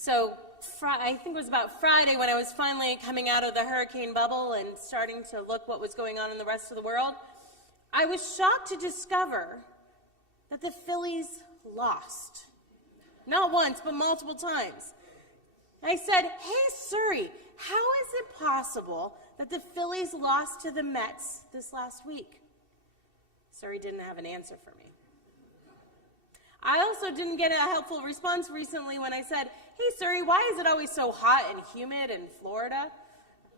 So I think it was about Friday when I was finally coming out of the hurricane bubble and starting to look what was going on in the rest of the world. I was shocked to discover that the Phillies lost. Not once, but multiple times. I said, hey, Suri, how is it possible that the Phillies lost to the Mets this last week? Suri didn't have an answer for me. I also didn't get a helpful response recently when I said, hey, Suri, why is it always so hot and humid in Florida?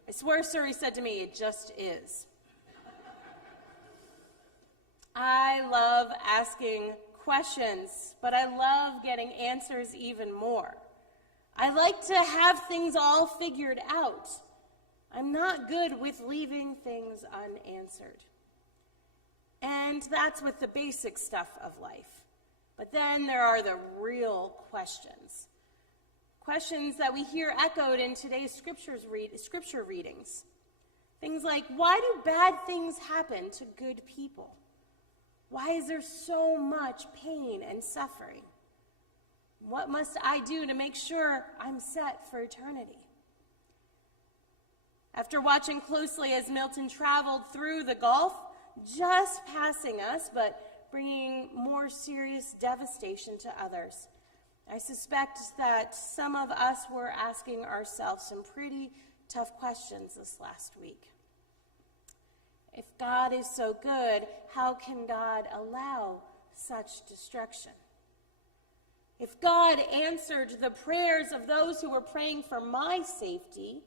I swear Suri said to me, it just is. I love asking questions, but I love getting answers even more. I like to have things all figured out. I'm not good with leaving things unanswered. And that's with the basic stuff of life. But then there are the real questions. Questions that we hear echoed in today's scripture readings. Things like, why do bad things happen to good people? Why is there so much pain and suffering? What must I do to make sure I'm set for eternity? After watching closely as Milton traveled through the Gulf, just passing us, but bringing more serious devastation to others, I suspect that some of us were asking ourselves some pretty tough questions this last week. If God is so good, how can God allow such destruction? If God answered the prayers of those who were praying for my safety,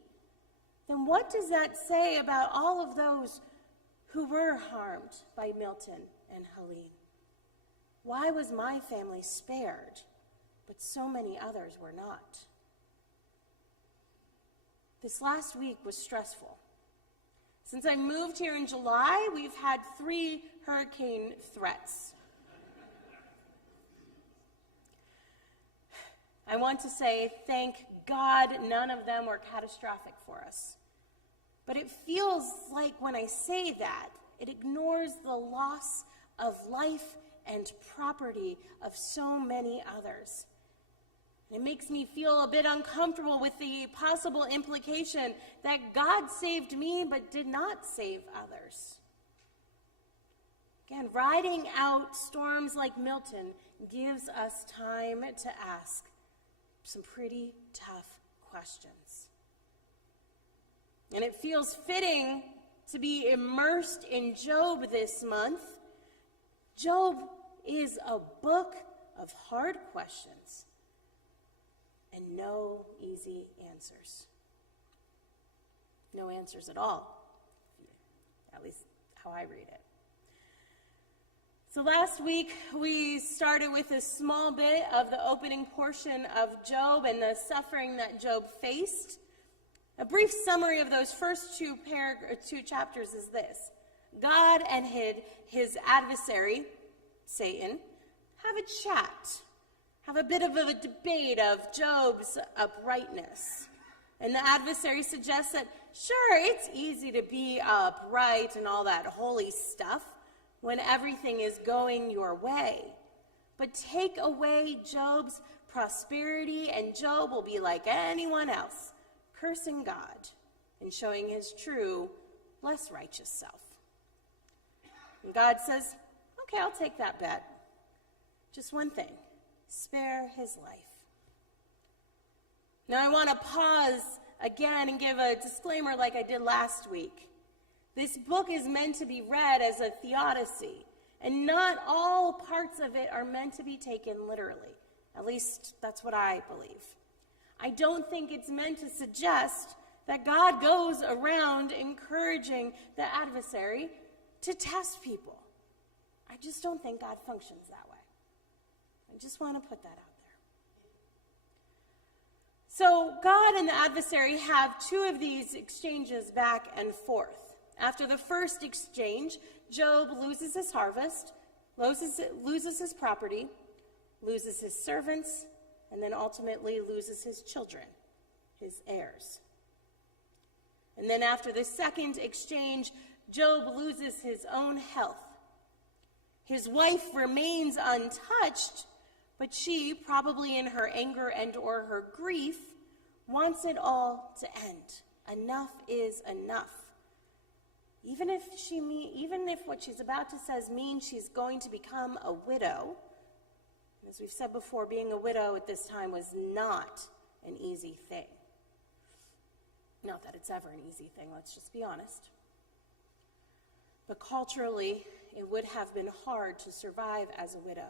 then what does that say about all of those who were harmed by Milton and Helene? Why was my family spared, but so many others were not? This last week was stressful. Since I moved here in July, we've had 3 hurricane threats. I want to say, thank God none of them were catastrophic for us. But it feels like when I say that, it ignores the loss of life and property of so many others. It makes me feel a bit uncomfortable with the possible implication that God saved me but did not save others. Again, riding out storms like Milton gives us time to ask some pretty tough questions. And it feels fitting to be immersed in Job this month. Job is a book of hard questions and no easy answers. No answers at all, at least how I read it. So last week, we started with a small bit of the opening portion of Job and the suffering that Job faced. A brief summary of those first two chapters is this. God and his adversary, Satan, have a chat, have a bit of a debate of Job's uprightness. And the adversary suggests that, sure, it's easy to be upright and all that holy stuff when everything is going your way. But take away Job's prosperity, and Job will be like anyone else, cursing God and showing his true, less righteous self. And God says, okay, I'll take that bet. Just one thing, spare his life. Now I want to pause again and give a disclaimer like I did last week. This book is meant to be read as a theodicy, and not all parts of it are meant to be taken literally. At least that's what I believe. I don't think it's meant to suggest that God goes around encouraging the adversary to test people. I just don't think God functions that way. I just want to put that out there. So God and the adversary have 2 of these exchanges back and forth. After the first exchange, Job loses his harvest, loses his property, loses his servants, and then ultimately loses his children, his heirs. And then after the second exchange, Job loses his own health. His wife remains untouched, But she, probably in her anger and or her grief, wants it all to end. Enough is enough. Even if what she's about to say means she's going to become a widow, as we've said before, being a widow at this time was not an easy thing. Not that it's ever an easy thing, let's just be honest. But culturally, it would have been hard to survive as a widow.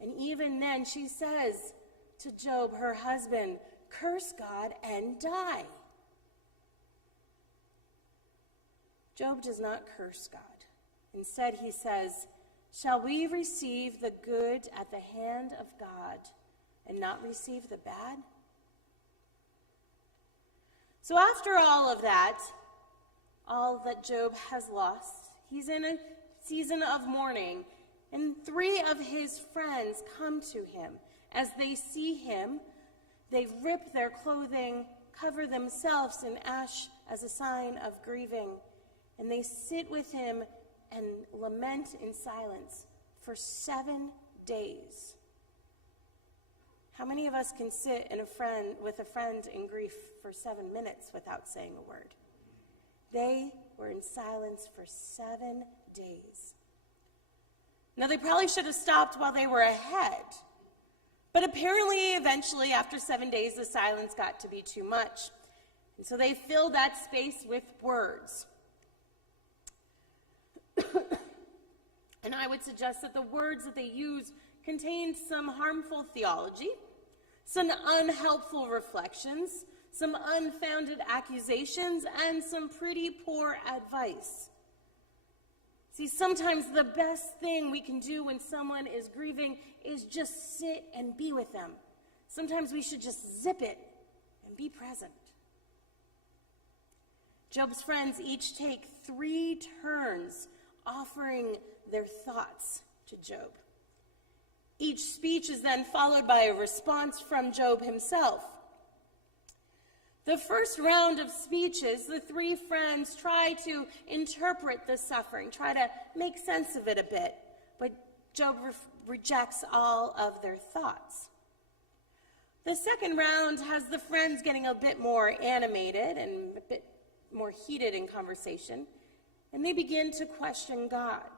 And even then, she says to Job, her husband, "Curse God and die." Job does not curse God. Instead, he says, "Shall we receive the good at the hand of God and not receive the bad?" So after all of that, all that Job has lost, he's in a season of mourning, and 3 of his friends come to him. As they see him, they rip their clothing, cover themselves in ash as a sign of grieving, and they sit with him and lament in silence for 7 days. How many of us can sit with a friend in grief for 7 minutes without saying a word? They were in silence for 7 days. Now, they probably should have stopped while they were ahead. But apparently, eventually, after 7 days, the silence got to be too much. And so they filled that space with words. And I would suggest that the words that they used contained some harmful theology, some unhelpful reflections, some unfounded accusations, and some pretty poor advice. See, sometimes the best thing we can do when someone is grieving is just sit and be with them. Sometimes we should just zip it and be present. Job's friends each take 3 turns offering their thoughts to Job. Each speech is then followed by a response from Job himself. The first round of speeches, the 3 friends try to interpret the suffering, try to make sense of it a bit, but Job rejects all of their thoughts. The second round has the friends getting a bit more animated and a bit more heated in conversation, and they begin to question God.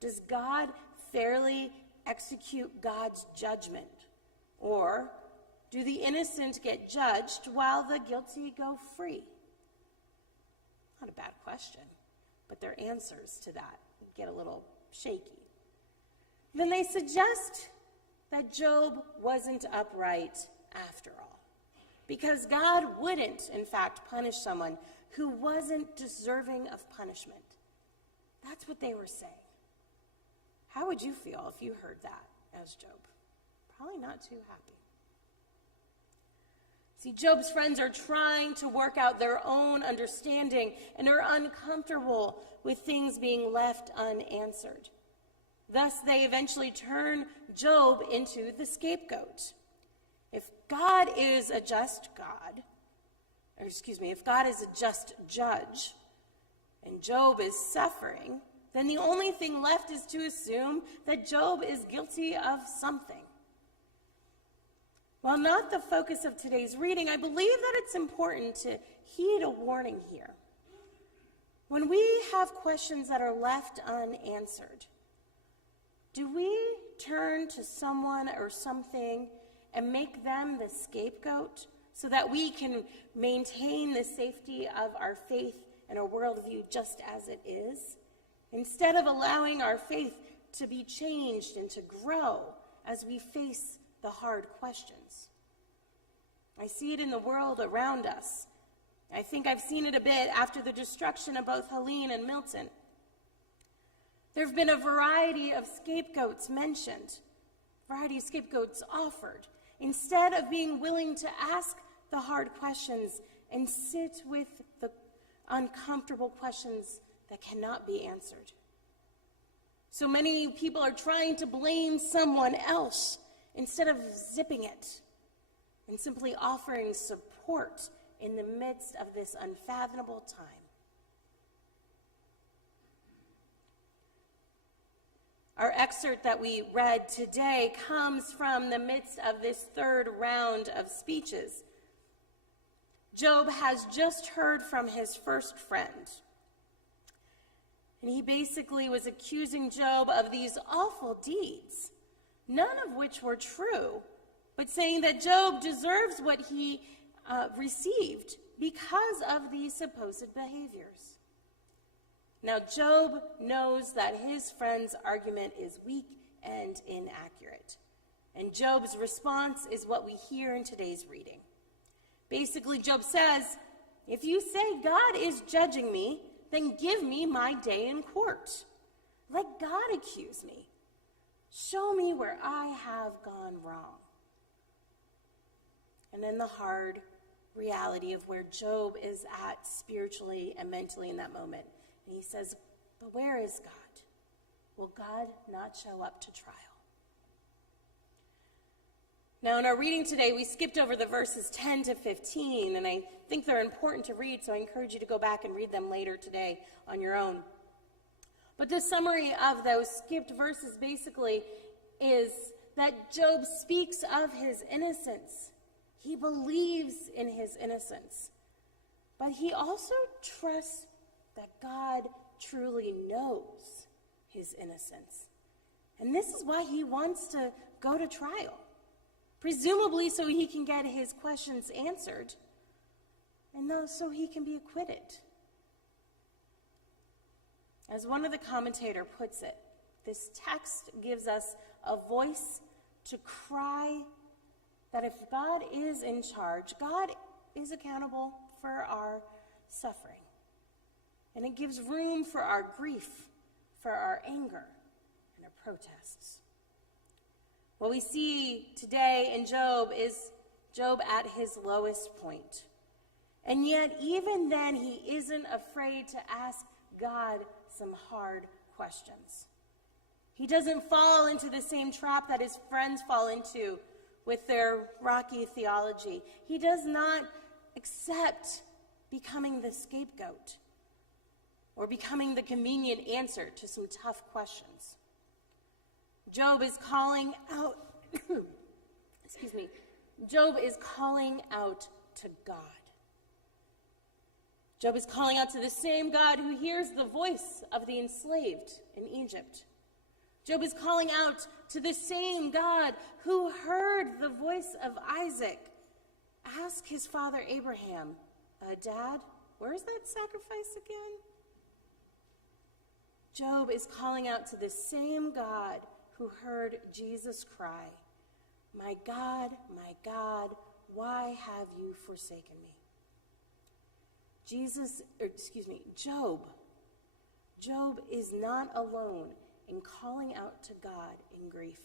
Does God fairly execute God's judgment? Or do the innocent get judged while the guilty go free? Not a bad question, but their answers to that get a little shaky. Then they suggest that Job wasn't upright after all, because God wouldn't, in fact, punish someone who wasn't deserving of punishment. That's what they were saying. How would you feel if you heard that as Job? Probably not too happy. See, Job's friends are trying to work out their own understanding and are uncomfortable with things being left unanswered. Thus, they eventually turn Job into the scapegoat. If God is a just judge, and Job is suffering, then the only thing left is to assume that Job is guilty of something. While not the focus of today's reading, I believe that it's important to heed a warning here. When we have questions that are left unanswered, do we turn to someone or something and make them the scapegoat so that we can maintain the safety of our faith and our worldview just as it is, instead of allowing our faith to be changed and to grow as we face the hard questions? I see it in the world around us. I think I've seen it a bit after the destruction of both Helene and Milton. There have been a variety of scapegoats mentioned, variety of scapegoats offered, instead of being willing to ask the hard questions and sit with the uncomfortable questions that cannot be answered. So many people are trying to blame someone else instead of zipping it and simply offering support in the midst of this unfathomable time. Our excerpt that we read today comes from the midst of this third round of speeches. Job has just heard from his first friend. And he basically was accusing Job of these awful deeds, none of which were true, but saying that Job deserves what he received because of these supposed behaviors. Now, Job knows that his friend's argument is weak and inaccurate. And Job's response is what we hear in today's reading. Basically, Job says, if you say God is judging me, then give me my day in court. Let God accuse me. Show me where I have gone wrong. And then the hard reality of where Job is at spiritually and mentally in that moment. And he says, but where is God? Will God not show up to trial? Now, in our reading today, we skipped over the verses 10 to 15, and I think they're important to read, so I encourage you to go back and read them later today on your own. But the summary of those skipped verses basically is that Job speaks of his innocence. He believes in his innocence, but he also trusts that God truly knows his innocence. And this is why he wants to go to trial, presumably so he can get his questions answered, and so he can be acquitted. As one of the commentators puts it, this text gives us a voice to cry that if God is in charge, God is accountable for our suffering. And it gives room for our grief, for our anger, and our protests. What we see today in Job is Job at his lowest point. And yet, even then, he isn't afraid to ask God some hard questions. He doesn't fall into the same trap that his friends fall into with their rocky theology. He does not accept becoming the scapegoat or becoming the convenient answer to some tough questions. Job is calling out, Job is calling out to God. Job is calling out to the same God who hears the voice of the enslaved in Egypt. Job is calling out to the same God who heard the voice of Isaac ask his father Abraham, Dad, where's that sacrifice again? Job is calling out to the same God who heard Jesus cry, my God, why have you forsaken me? Job is not alone in calling out to God in grief.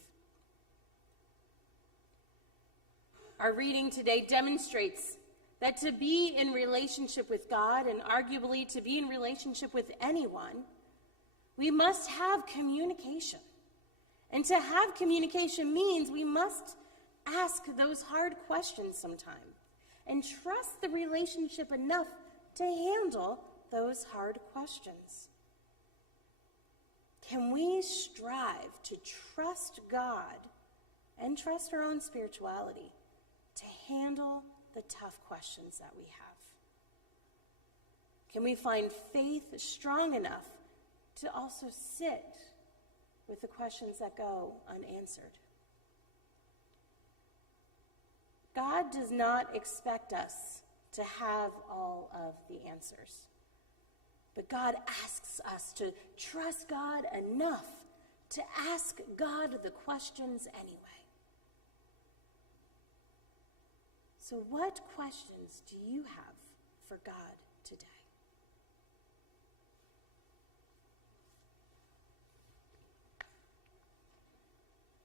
Our reading today demonstrates that to be in relationship with God, and arguably to be in relationship with anyone, we must have communication. And to have communication means we must ask those hard questions sometime and trust the relationship enough to handle those hard questions. Can we strive to trust God and trust our own spirituality to handle the tough questions that we have? Can we find faith strong enough to also sit with the questions that go unanswered? God does not expect us to have all of the answers, but God asks us to trust God enough to ask God the questions anyway. So what questions do you have for God today?